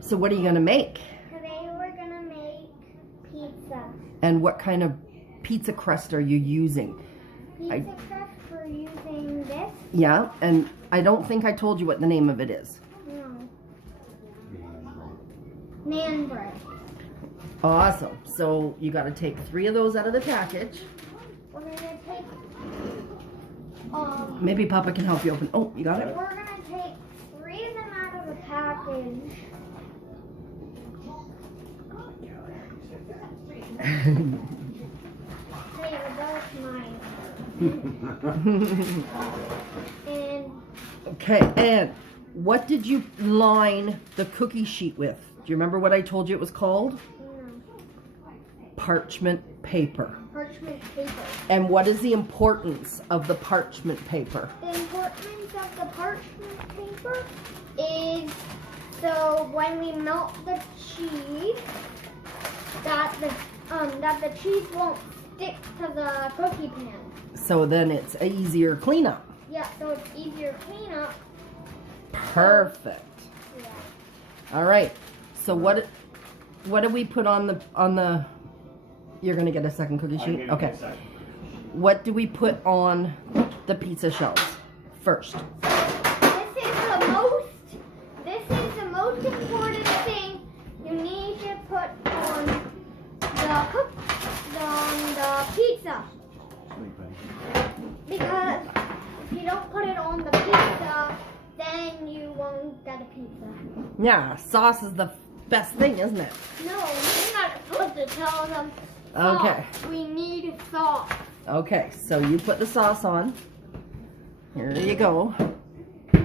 So what are you going to make? Today we're gonna make pizza. And what kind of pizza crust are you using? Pizza crust, we're using this. Yeah, and I don't think I told you what the name of it is. No. Nan bread. Awesome. So you got to take 3 of those out of the package. We're gonna take. Maybe Papa can help you open. Oh, you got it? We're gonna take 3 of them out of the package. Hey, that's mine. And Okay, and what did you line the cookie sheet with? Do you remember what I told you it was called? parchment Parchment paper. paper. And what is the importance of the parchment paper? The importance of the parchment paper is so when we melt the cheese, that the cheese won't stick to the cookie pan. So then it's a easier cleanup. Yeah, so it's easier cleanup. Perfect. Yeah. All right. So what do we put on the You're gonna get a second cookie sheet? Okay. What do we put on the pizza shells first? This is the most important thing you need to put on the pizza. Because if you don't put it on the pizza, then you won't get a pizza. Yeah, sauce is the best thing, isn't it? No, you're not supposed to tell them. Okay. Sauce. We need sauce. Okay, so you put the sauce on. Here you go. Wait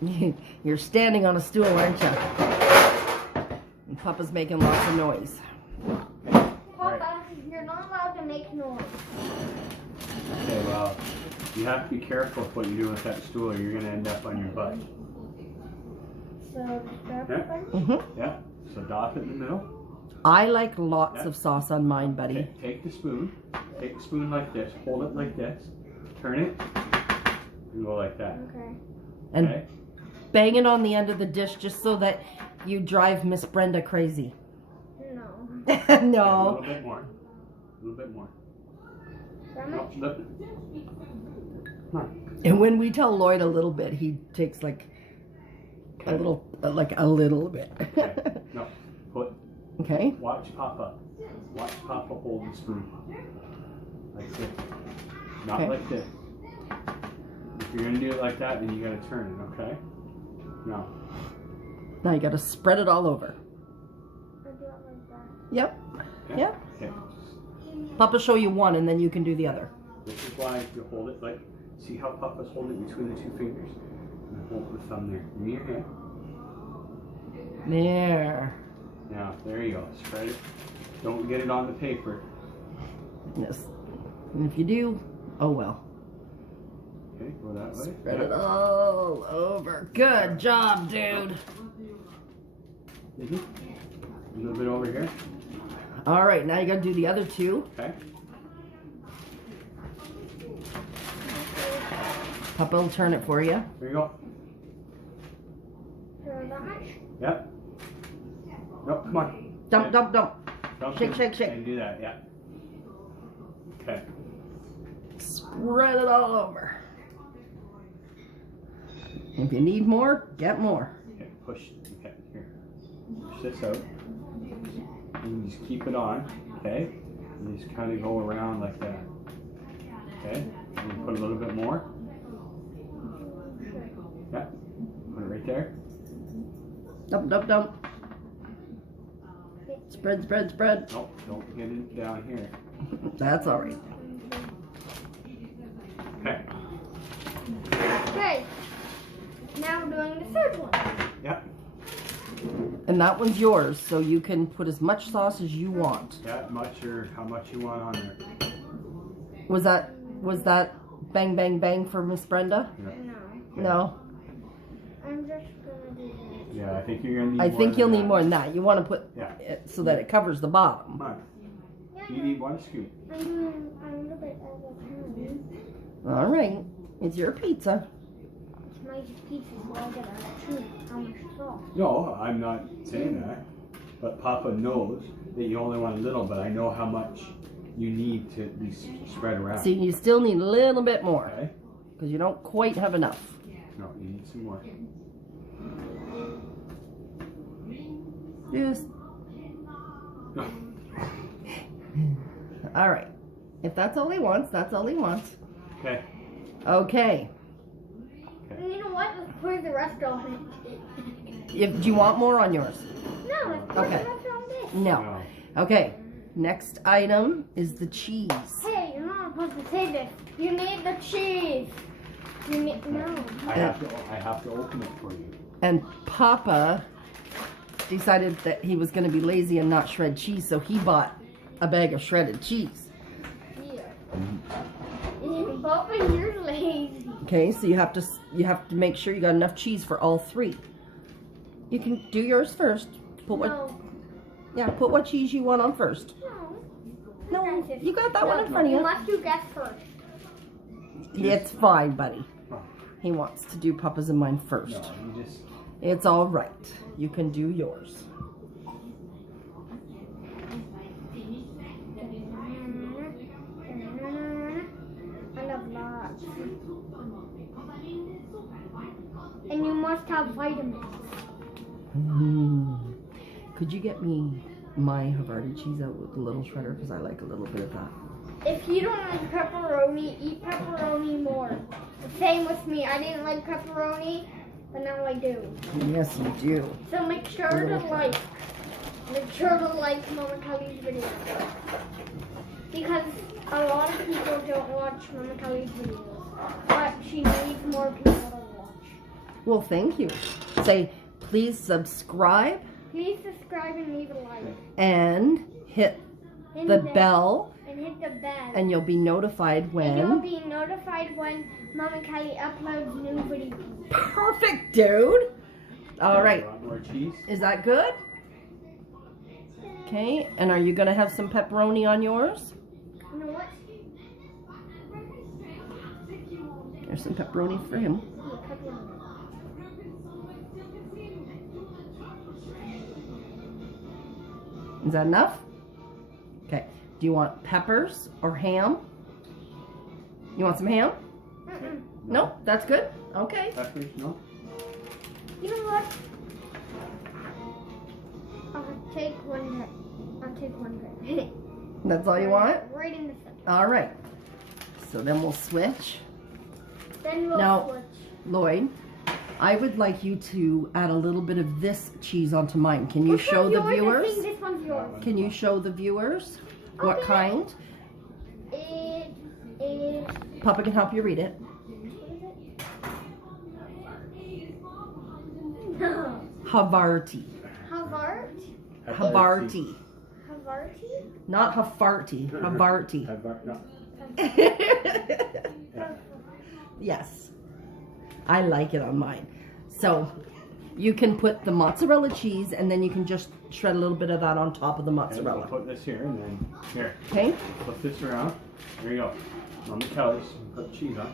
a minute. You're standing on a stool, aren't you? And Papa's making lots of noise. Papa, you're not allowed to make noise. Okay, well, you have to be careful with what you do with that stool or you're going to end up on your butt. So, Yeah, so dot it in the middle. I like lots of sauce on mine, buddy. Okay, take the spoon like this, hold it like this, turn it, and go like that. Okay. And Okay? bang it on the end of the dish just so that you drive Miss Brenda crazy. No. Okay, a No. little bit more. A little bit more. That No, much? lift it. Come on. And when we tell Lloyd a little bit, he takes like a little bit. Okay. No, put. Okay. Watch Papa. Watch Papa hold the spoon. Like this. Not Okay. like this. If you're going to do it like that, then you got to turn it, okay? No. Now you got to spread it all over. I do it like that. Yep. Okay? Yep. Okay. Papa show you one, and then you can do the other. This is why you hold it like, see how Papa's holding it between the 2 fingers? And hold the thumb there. Give me your hand. There. Now, there you go. Spread it. Don't get it on the paper. Yes. And if you do, oh well. Okay, go that way. Spread it all over. Good job, dude. A little bit over here. All right, now you got to do the other 2. Okay. Papa will turn it for you. There you go. So that much? Yep. No, come on. Dump, dump, dump. Dump Shake, it shake, shake. And do that, yeah. Okay. Spread it all over. If you need more, get more. Okay, push. Okay, here. Push this out. And you just keep it on, okay? And just kind of go around like that. Okay? And you put a little bit more. Yeah. Put it right there. Dump, dump, dump. Spread, spread, spread. Nope, don't get it down here. That's all right. Okay. Okay. Now we're doing the third one. Yeah. And that one's yours, so you can put as much sauce as you want. That much or how much you want on there. Was that bang, bang, bang for Miss Brenda? Yeah. No. Okay. No? I'm just gonna do that. Yeah, I think you're gonna need I more think than you'll that. need more than that. You want to put Yeah. it so that it covers the bottom. Come on. Yeah, You need 1 scoop. I'm doing a little bit of a time. All right. It's your pizza. It's my pieces so I gotta choose how much sauce. No, I'm not saying that. But Papa knows that you only want a little, but I know how much you need to be spread around. See, you still need a little bit more. Okay? Because you don't quite have enough. No, you need some more. Just. All right. If that's all he wants, that's all he wants. Okay. Okay. And you know what? Let's pour the rest on it. Do you want more on yours? No, let's pour Okay. the rest on this. No. Okay. Next item is the cheese. Hey, you're not supposed to say this. You need the cheese. You need no. I have to open it for you. And Papa decided that he was going to be lazy and not shred cheese, so he bought a bag of shredded cheese. Papa, you're lazy. Okay, so you have to make sure you got enough cheese for all three. You can do yours first. Put put what cheese you want on first. No, you got that one in front of you. Unless you guess first. It's fine, buddy. He wants to do Papa's and mine first. No, you just. It's all right. You can do yours. I love lots. And you must have vitamins. Could you get me my Havarti cheese out with a little shredder? Because I like a little bit of that. If you don't like pepperoni, eat pepperoni more. The same with me. I didn't like pepperoni, but now I do. Yes, you do. So make sure to like Mama Kelly's video. Because a lot of people don't watch Mama Kelly's videos. But she needs more people to watch. Well, thank you. Say, please subscribe Please subscribe and leave a like. and hit the bell, And hit the bell. and you'll be notified And you'll when. be notified when Mama Kelly uploads new videos. Perfect, dude. All right. Want more cheese? Is that good? Okay. And are you gonna have some pepperoni on yours? You know what? There's some pepperoni for him. Is that enough? Okay. Do you want peppers or ham? You want some ham? Mm-mm. No, that's good. Okay. Peppers? No? You know what? I'll take one. That's all you want? Right in the center. All right. So then we'll switch. Then we'll Now- switch. Lloyd, I would like you to add a little bit of this cheese onto mine. Can you Which show one's the yours? I viewers? think this one's yours. Can you show the viewers what Okay. kind? It is. Papa can help you read it. No. Havarti. Havart? Havarti. Havarti? Not Hafarti. Havarti. No. Yes. I like it on mine. So you can put the mozzarella cheese and then you can just shred a little bit of that on top of the Okay, we'll mozzarella. put this here and then here. Okay? Flip this around. There you go. Mama Kelly's. Put cheese on.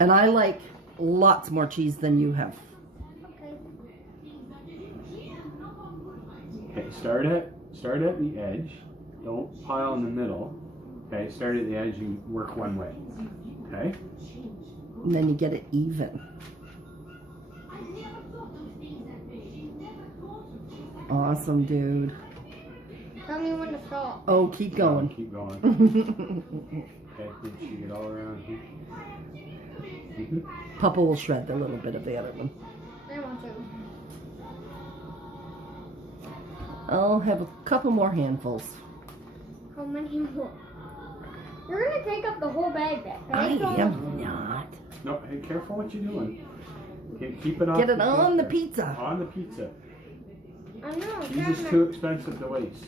And I like lots more cheese than you have. Okay. Okay, start at the edge. Don't pile in the middle. Okay, start at the edge and work one way. Okay? And then you get it even. Awesome, dude. Tell me when to stop. Oh, keep going. Keep going. Okay, make sure you get all around here. Papa will shred a little bit of the other one. I want to. I'll have a couple more handfuls. How many more? You're gonna take up the whole bag then. I Bag's all- am not. No, hey, careful what you're doing. Okay, keep it on. Get it on the pizza. On the pizza. I know. Cheese is too expensive to waste.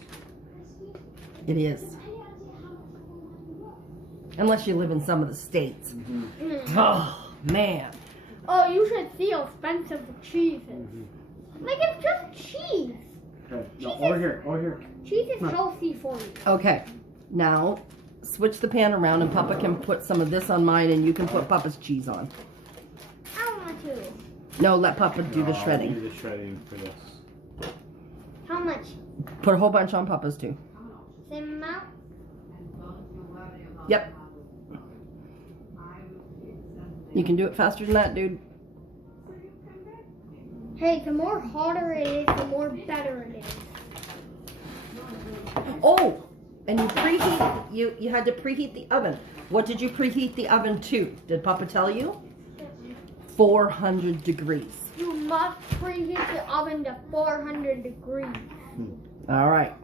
It is. Unless you live in some of the states. Oh, man. Oh, you should see how expensive the cheese is. Like, it's just cheese. Okay, no, Cheese over is- here, over here. Cheese is healthy for you. Okay, now switch the pan around and Papa can put some of this on mine and you can put Papa's cheese on. too. No, let Papa do the No, shredding. Do the shredding for this. How much? Put a whole bunch on Papa's too. Same amount? Yep. You can do it faster than that, dude. Hey, the more hotter it is, the more better it is. Oh, and you you had to preheat the oven. What did you preheat the oven to? Did Papa tell you? 400 degrees. You must preheat the oven to 400 degrees. All right.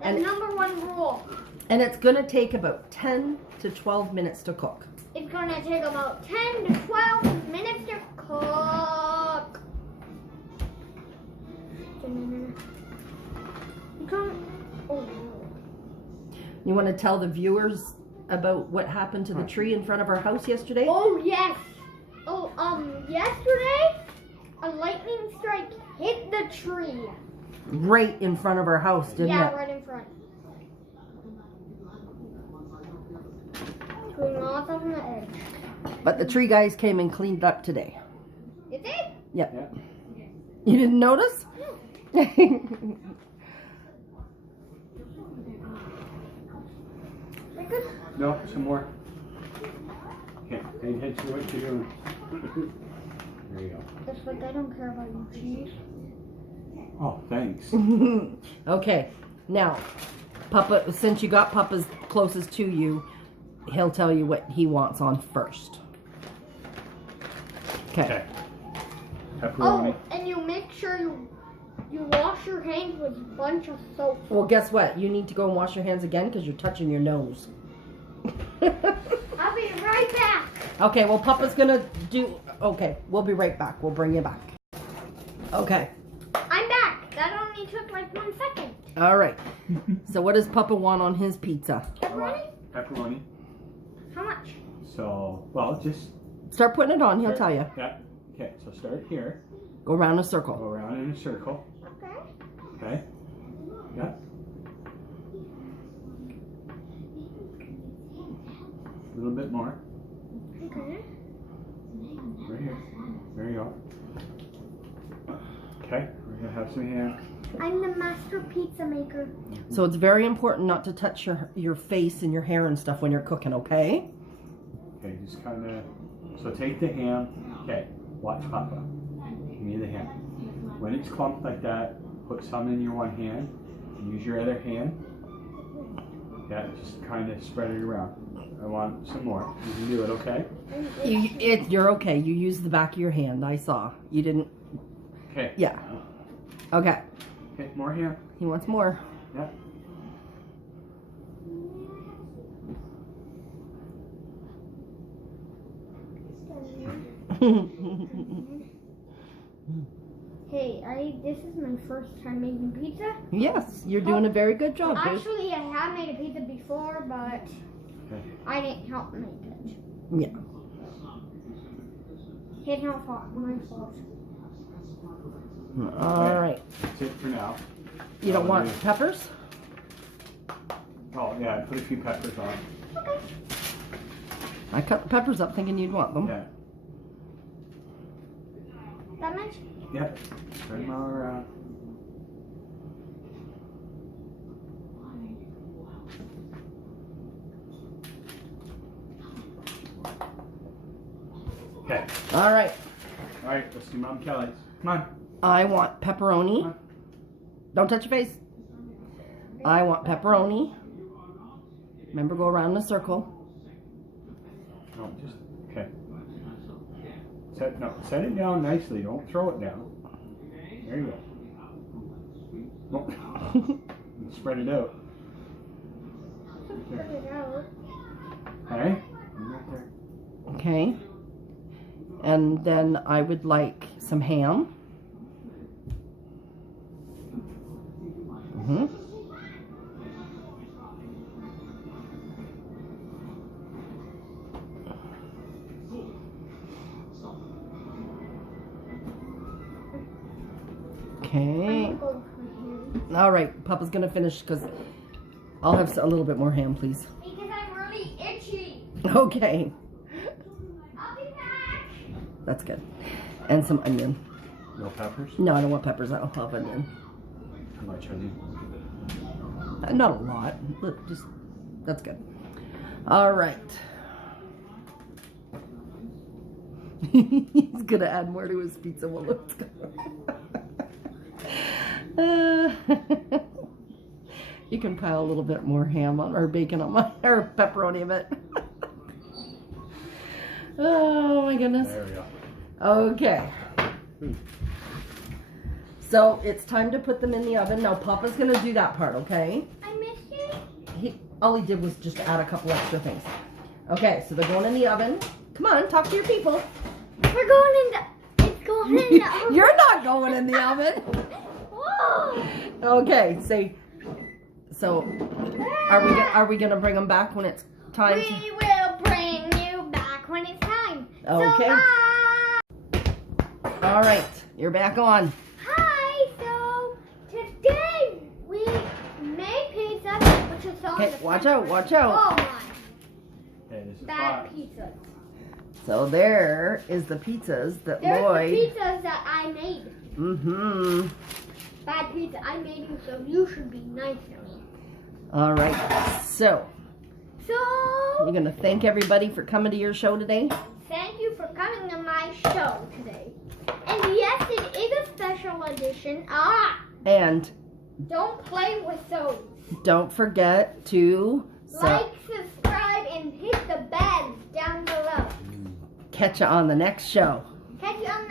That's And- number one rule. And it's gonna take about 10 to 12 minutes to cook. It's gonna take about 10 to 12 minutes to cook. You can't. Oh no. You want to tell the viewers about what happened to the tree in front of our house yesterday? Oh yes. Oh yesterday a lightning strike hit the tree. Right in front of our house, didn't Yeah, it? right in front. Going off on the edge. But the tree guys came and cleaned up today. Did they? Yep. Yeah. You didn't notice? They're good. No, some more. Okay, pay attention to what you're doing. There you go. That's like I don't care about you, cheese. Oh, thanks. Okay, now, Papa, since you got Papa's closest to you, he'll tell you what he wants on first. Okay. Okay. Pepperoni. Oh, and you make sure you wash your hands with a bunch of soap. Well, guess what? You need to go and wash your hands again because you're touching your nose. I'll be right back. Okay, well, Papa's gonna do... Okay, we'll be right back. We'll bring you back. Okay. I'm back. That only took like 1 second. All right. So what does Papa want on his pizza? Pepperoni? Pepperoni. How much? So, well, just... Start putting it on. He'll tell you. Yeah. Okay, so start here. Go around a Go circle. around in a circle. Okay. Okay. Yeah. A little bit more. Okay. Right here. There you go. Okay, we're gonna have some ham. I'm the master pizza maker. So it's very important not to touch your face and your hair and stuff when you're cooking, okay? Okay, just kind of. So take the ham. Okay, watch Papa. Give me the ham. When it's clumped like that, put some in your one hand. Use your other hand. Yeah, just kind of spread it around. I want some more. You can do it, okay? You're okay. You used the back of your hand. I saw. You didn't. Okay. Yeah. Okay. Okay, more ham. He wants more. Yeah. Hey, this is my first time making pizza. Yes, you're doing a very good job, dude. Actually, I have made a pizza before, but Okay. I didn't help make it. Yeah. It's not my fault. All right. That's it for now. You don't want peppers? Oh, yeah, put a few peppers on. Okay. I cut the peppers up thinking you'd want them. Yeah. That much? Yeah. Spread them all around. Okay. All right. All right, let's do Mom Kelly's. Come on. I want pepperoni. Come on. Don't touch your face. I want pepperoni. Remember, go around in a circle. No, just, okay. Set it down nicely. Don't throw it down. There you go. Oh. Spread it out. Spread it out. Okay. Right there. Okay. And then I would like some ham. Mm-hmm. Okay. All right. Papa's gonna finish because I'll have a little bit more ham, please. Because I'm really itchy. Okay. I'll be back. That's good. And some onion. No peppers? No, I don't want peppers. I'll have onion. How much onion? Not a lot. Look, just that's good. All right. He's gonna add more to his pizza while it's going. You can pile a little bit more ham on or bacon on my or pepperoni of it. Oh my goodness. There we go. Okay. So it's time to put them in the oven. Now Papa's gonna do that part, okay? I missed it. All he did was just add a couple extra things. Okay, so they're going in the oven. Come on, talk to your people. We're going in the. It's going in the oven. You're not going in the oven. Whoa. Okay, say. So, are we gonna bring them back when it's time? We will bring you back when it's time. Okay. So, bye. All right, you're back on. Hi. So today we made pizza, which is on Okay, the watch front. out, watch out. Oh my. Okay, this is Bad hot. pizza. So there is the pizzas that There's Lloyd. the pizzas that I made. Mm-hmm. Bad pizza. I made you, so you should be nice to me. All right. So So you're gonna thank everybody for coming to your show today. thank you for coming to my show today. And yes, it is a special edition. And Don't play with those. don't forget to Like, subscribe, and hit the bell down below. catch you on the next show. Catch you on